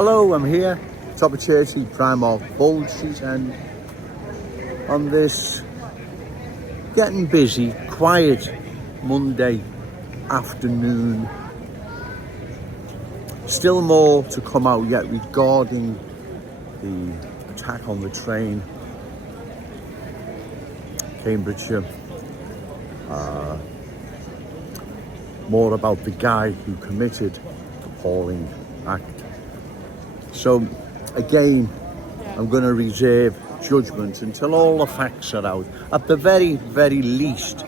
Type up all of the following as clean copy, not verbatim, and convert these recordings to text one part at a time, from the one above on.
Hello, I'm here, top of Churchley, Primark, Bold Street, and on this getting busy, quiet Monday afternoon. Still more to come out yet regarding the attack on the train, Cambridgeshire. More about the guy who committed the appalling act. So again, I'm going to reserve judgment until all the facts are out. At the very, very least,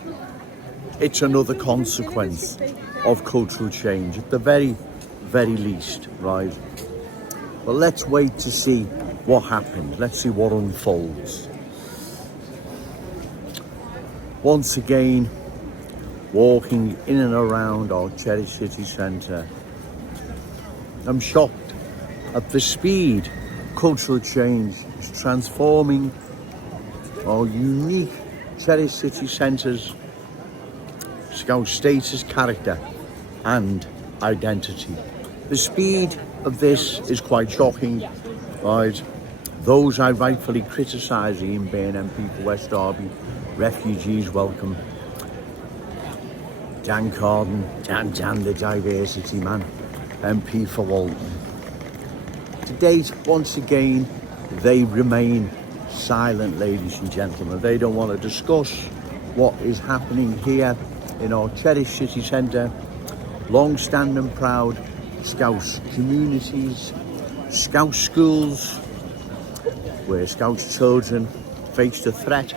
it's another consequence of cultural change. At the very, very least, right? But let's wait to see what happens. Let's see what unfolds. Once again, walking in and around our cherished city centre, I'm shocked at the speed cultural change is transforming our unique cherished city centre's Scouse status, character and identity. The speed of this is quite shocking, right? Those I rightfully criticise, Ian Bain MP for West Derby, refugees welcome, Jan Carden, Jan the diversity man, MP for Walton. To date, once again, they remain silent, ladies and gentlemen. They don't want to discuss what is happening here in our cherished city centre. Long-standing proud Scouse communities, Scouse schools, where Scouse children face the threat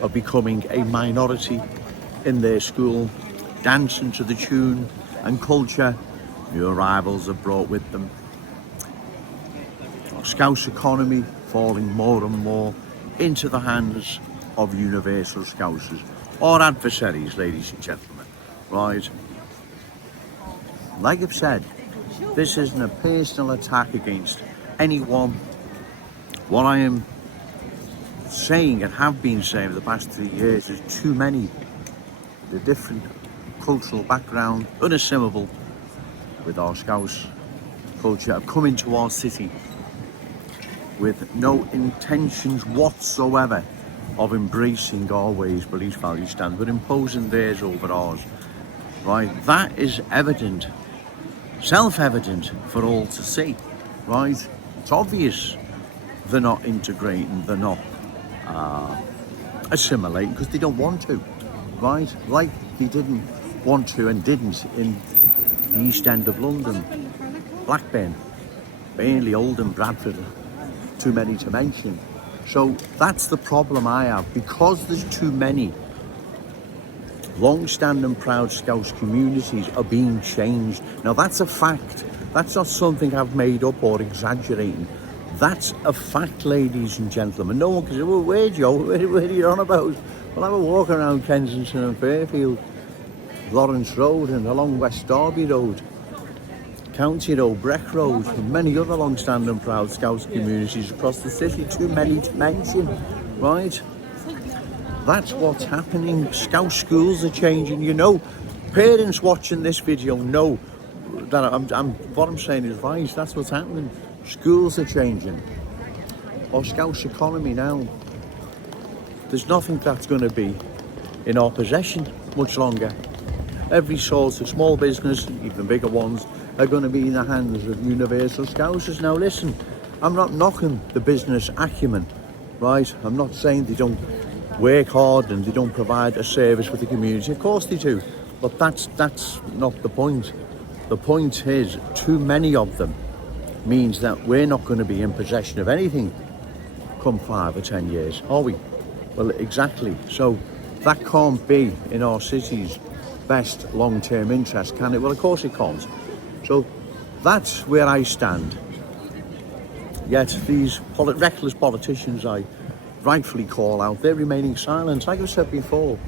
of becoming a minority in their school, dancing to the tune and culture new arrivals have brought with them. Our Scouse economy falling more and more into the hands of universal Scousers, our adversaries, ladies and gentlemen, right? Like I've said, this isn't a personal attack against anyone. What I am saying and have been saying for the past 3 years is too many, the different cultural background, unassimilable with our Scouse culture, have come into our city with no intentions whatsoever of embracing our ways, beliefs, values, standards, but imposing theirs over ours, right? That is evident, self-evident for all to see, right? It's obvious they're not integrating, they're not assimilating because they don't want to, right? Like they didn't want to and didn't in the East End of London, Blackburn, Burnley, Oldham, Bradford, too many to mention. So that's the problem I have, because there's too many long-standing proud Scouse communities are being changed. Now that's a fact. That's not something I've made up or exaggerating. That's a fact, ladies and gentlemen. No one can say, well, where Joe? Where are you on about? Well, have a walk around Kensington and Fairfield, Lawrence Road and along West Derby Road, County Road, Breck Road, and many other long-standing proud Scouse communities across the city, too many to mention, right? That's what's happening. Scouse schools are changing. You know, parents watching this video know that what I'm saying is right. That's what's happening. Schools are changing. Our Scouse economy now, there's nothing that's going to be in our possession much longer. Every sort of small business, even bigger ones, are going to be in the hands of universal Scousers. Now listen, I'm not knocking the business acumen, right? I'm not saying they don't work hard and they don't provide a service for the community. Of course they do, but that's not the point. The point is, too many of them means that we're not going to be in possession of anything come 5 or 10 years, are we? Well, exactly. So that can't be in our city's best long-term interest, can it? Well, of course it can't. So that's where I stand. Yet these reckless politicians I rightfully call out, they're remaining silent. Like I've said before,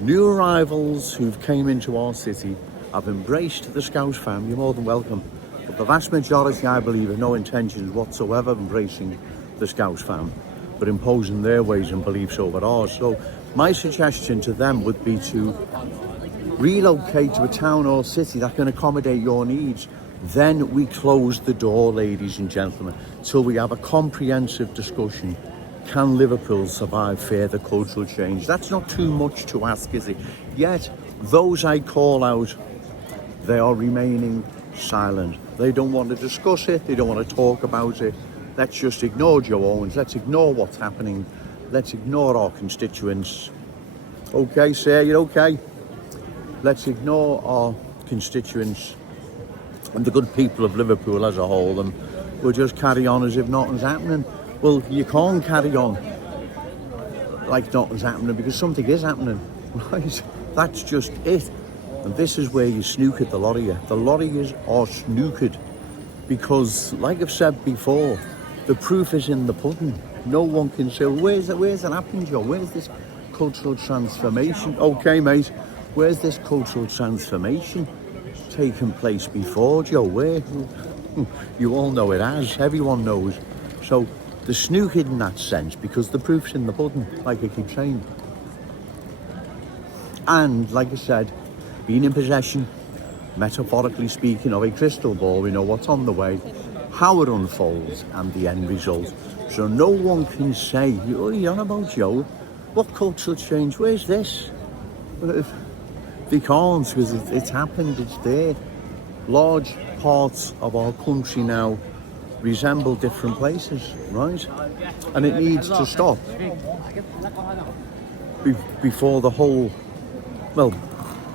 new arrivals who've came into our city have embraced the Scouse family. You're more than welcome. But the vast majority, I believe, have no intentions whatsoever of embracing the Scouse fam, but imposing their ways and beliefs over ours. So my suggestion to them would be to relocate to a town or city that can accommodate your needs. then we close the door, ladies and gentlemen, till we have a comprehensive discussion. Can Liverpool survive further cultural change? That's not too much to ask, is it? Yet, those I call out, they are remaining silent. They don't want to discuss it. They don't want to talk about it. Let's just ignore Joe Owens. Let's ignore what's happening. Let's ignore our constituents. Okay, sir, you're okay? Let's ignore our constituents and the good people of Liverpool as a whole, and we'll just carry on as if nothing's happening. Well, you can't carry on like nothing's happening because something is happening, right? That's just it. And this is where you snookered, the lot of you. The lot of yous are snookered because, like I've said before, the proof is in the pudding. No one can say, well, where's it happening, Joe? Where's this cultural transformation? Okay, mate, where's this cultural transformation taken place before, Joe? Where? You all know it has. Everyone knows. So the snookered in that sense because the proof's in the pudding, like I keep saying. And like I said, being in possession, metaphorically speaking, of a crystal ball, we know what's on the way, how it unfolds, and the end result. So no one can say, oh, you're on about, Joe, what cultural change, where's this? They can't, because it's happened, it's there. Large parts of our country now resemble different places, right? And it needs to stop before the whole, well,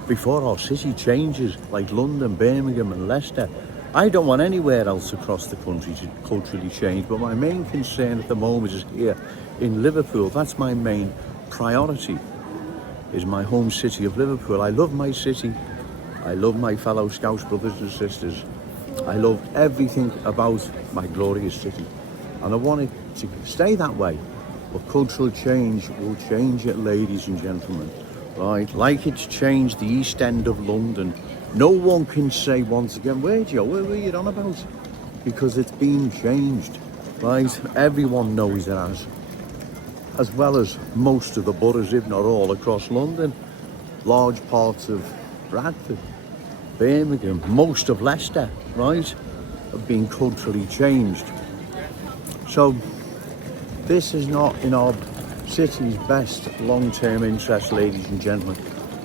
before our city changes, like London, Birmingham and Leicester. I don't want anywhere else across the country to culturally change, but my main concern at the moment is here in Liverpool. That's my main priority, is my home city of Liverpool. I love my city. I love my fellow Scouse brothers and sisters. I love everything about my glorious city. And I want it to stay that way. But cultural change will change it, ladies and gentlemen. Right? Like it's changed the East End of London. No one can say once again, where were you on about? Because it's been changed. Right? Everyone knows it has. As well as most of the boroughs, if not all, across London. Large parts of Bradford, Birmingham, most of Leicester, right, have been culturally changed. So this is not in our city's best long-term interest, ladies and gentlemen.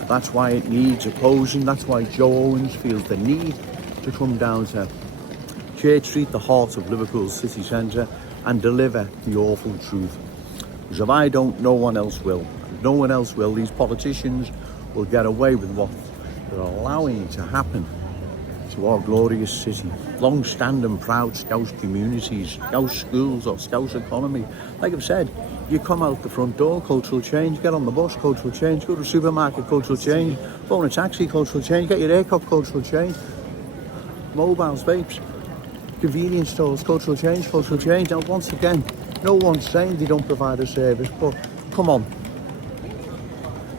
That's why it needs opposing. That's why Joe Owens feels the need to come down to Church Street, the heart of Liverpool's city centre, and deliver the awful truth. Because if I don't, no one else will. If no one else will, these politicians will get away with what they're allowing to happen to our glorious city. Long-standing proud Scouse communities, Scouse schools or Scouse economy. Like I've said, you come out the front door, cultural change, get on the bus, cultural change, go to the supermarket, cultural change, phone a taxi, cultural change, get your haircut, cultural change, mobiles, vapes, convenience stores, cultural change, cultural change. Now once again, no one's saying they don't provide a service, but come on.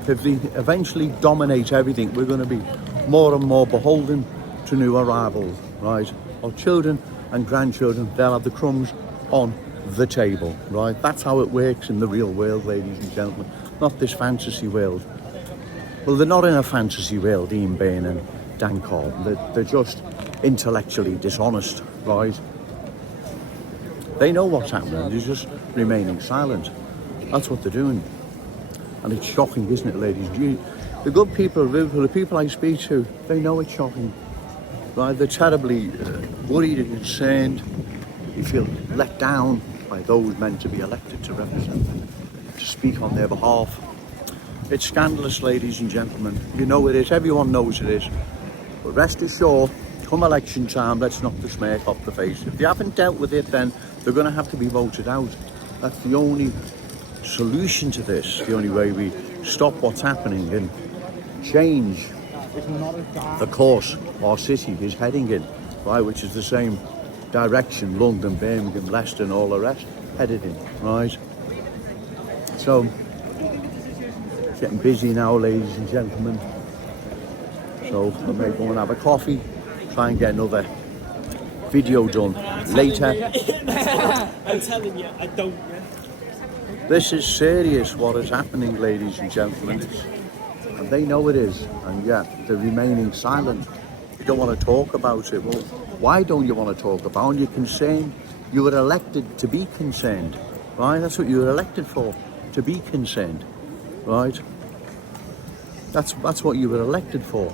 If they eventually dominate everything, we're going to be more and more beholden to new arrivals, right? Our children and grandchildren, they'll have the crumbs on the table, right? That's how it works in the real world, ladies and gentlemen, not this fantasy world. Well, they're not in a fantasy world, Ian Bain and Dan Carlton. They're just intellectually dishonest, right? They know what's happening, they're just remaining silent. That's what they're doing. And it's shocking, isn't it, ladies? The good people of Liverpool, the people I speak to, they know it's shocking. Right? They're terribly worried and concerned. They feel let down by those meant to be elected to represent them, to speak on their behalf. It's scandalous, ladies and gentlemen. You know it is. Everyone knows it is. But rest assured, come election time, let's knock the smirk off the face. If they haven't dealt with it, then they're going to have to be voted out. That's the only solution to this, the only way we stop what's happening and change the course our city is heading in, right, which is the same direction London, Birmingham, Leicester and all the rest headed in, right? So it's getting busy now, ladies and gentlemen, so I may go and have a coffee, try and get another video done later. I'm telling you, I don't. This is serious what is happening, ladies and gentlemen, and they know it is, and yet they're remaining silent. You don't want to talk about it. Well, why don't you want to talk about it? You're concerned. You were elected to be concerned, right? That's what you were elected for, to be concerned, right? That's what you were elected for,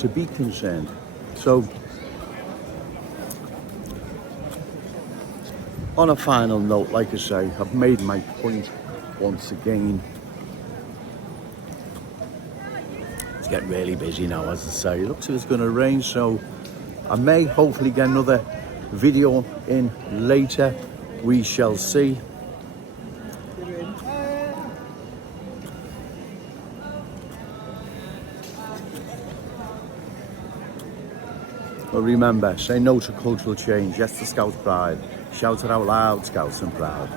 to be concerned. So, on a final note, like I say, I've made my point once again. It's getting really busy now, as I say. It looks like it's going to rain, so I may hopefully get another video in later. We shall see. But remember, say no to cultural change, yes to Scouse pride. Shout it out loud, Scouse and proud.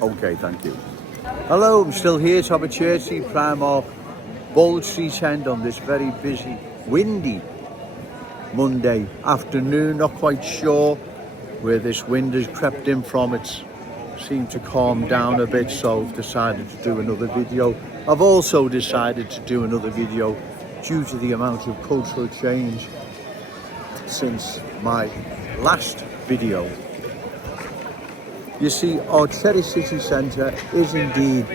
Okay, thank you. Hello, I'm still here, top of Churchley, Primark, Bold Street End on this very busy, windy Monday afternoon. Not quite sure where this wind has crept in from. It's seemed to calm down a bit, so I've decided to do another video. I've also decided to do another video due to the amount of cultural change since my last video. You see, our Cherry City Centre is indeed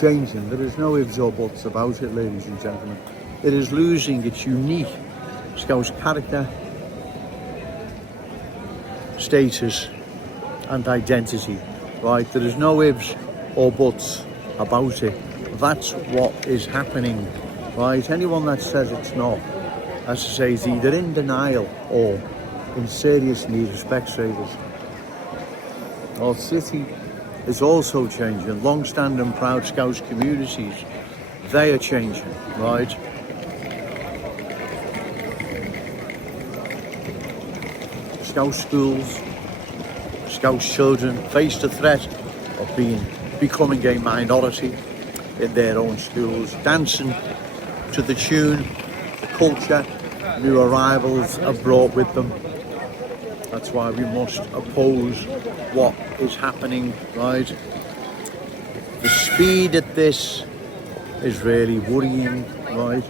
changing. There is no ifs or buts about it, ladies and gentlemen. It is losing its unique Scouse character, status and identity, right? There is no ifs or buts about it. That's what is happening, right? Anyone that says it's not, as I say, is either in denial or in serious need of Specsavers. Our city is also changing. Long-standing proud Scouse communities, they are changing, right? Scouse schools, Scouse children face the threat of becoming a minority in their own schools, dancing to the tune, the culture new arrivals have brought with them. That's why we must oppose what is happening, right? The speed at this is really worrying, right?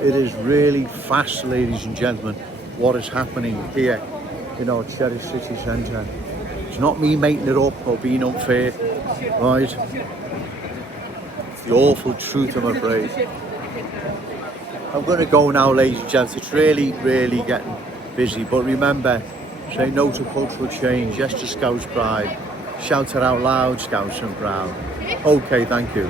It is really fast, ladies and gentlemen, what is happening here in our Cherry City Centre. It's not me making it up or being unfair, right? It's the awful truth, I'm afraid. I'm going to go now, ladies and gents. It's really, really getting busy. But remember, say no to cultural change, yes to Scouse pride. Shout it out loud, Scouse and proud. Okay, thank you.